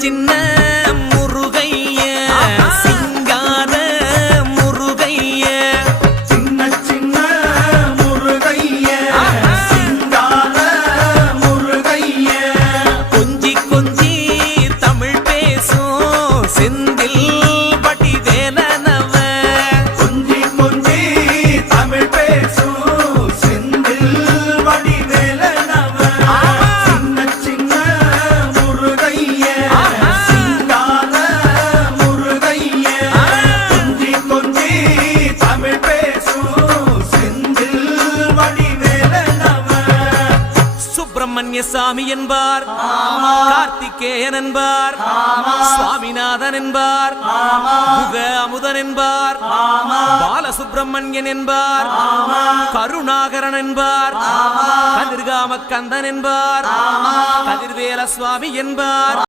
சின்ன முருகைய சிங்கார முருகைய சின்ன சின்ன முருகைய சிங்கார முருகைய கொஞ்சி கொஞ்சி தமிழ் பேசும் செந்தில் வடிவேலனவ கொஞ்சி கொஞ்சி தமிழ் பேசும் செந்தில் வடிவேலனவ சின்ன சின்ன முருகைய சிங்கார முருகைய கொஞ்சி கொஞ்சி தமிழ் பேசும் செந்தில் வடிவேலனவ சுப்பிரமணிய சாமி என்பார் கார்த்திகேயன் என்பார் சுவாமிநாதன் என்பார் முக அமுதன் என்பார் பாலசுப்பிரமணியன் என்பார் கருணாகரன் என்பார் கதிர்காம கந்தன் என்பார் கதிர்வேல சுவாமி என்பார்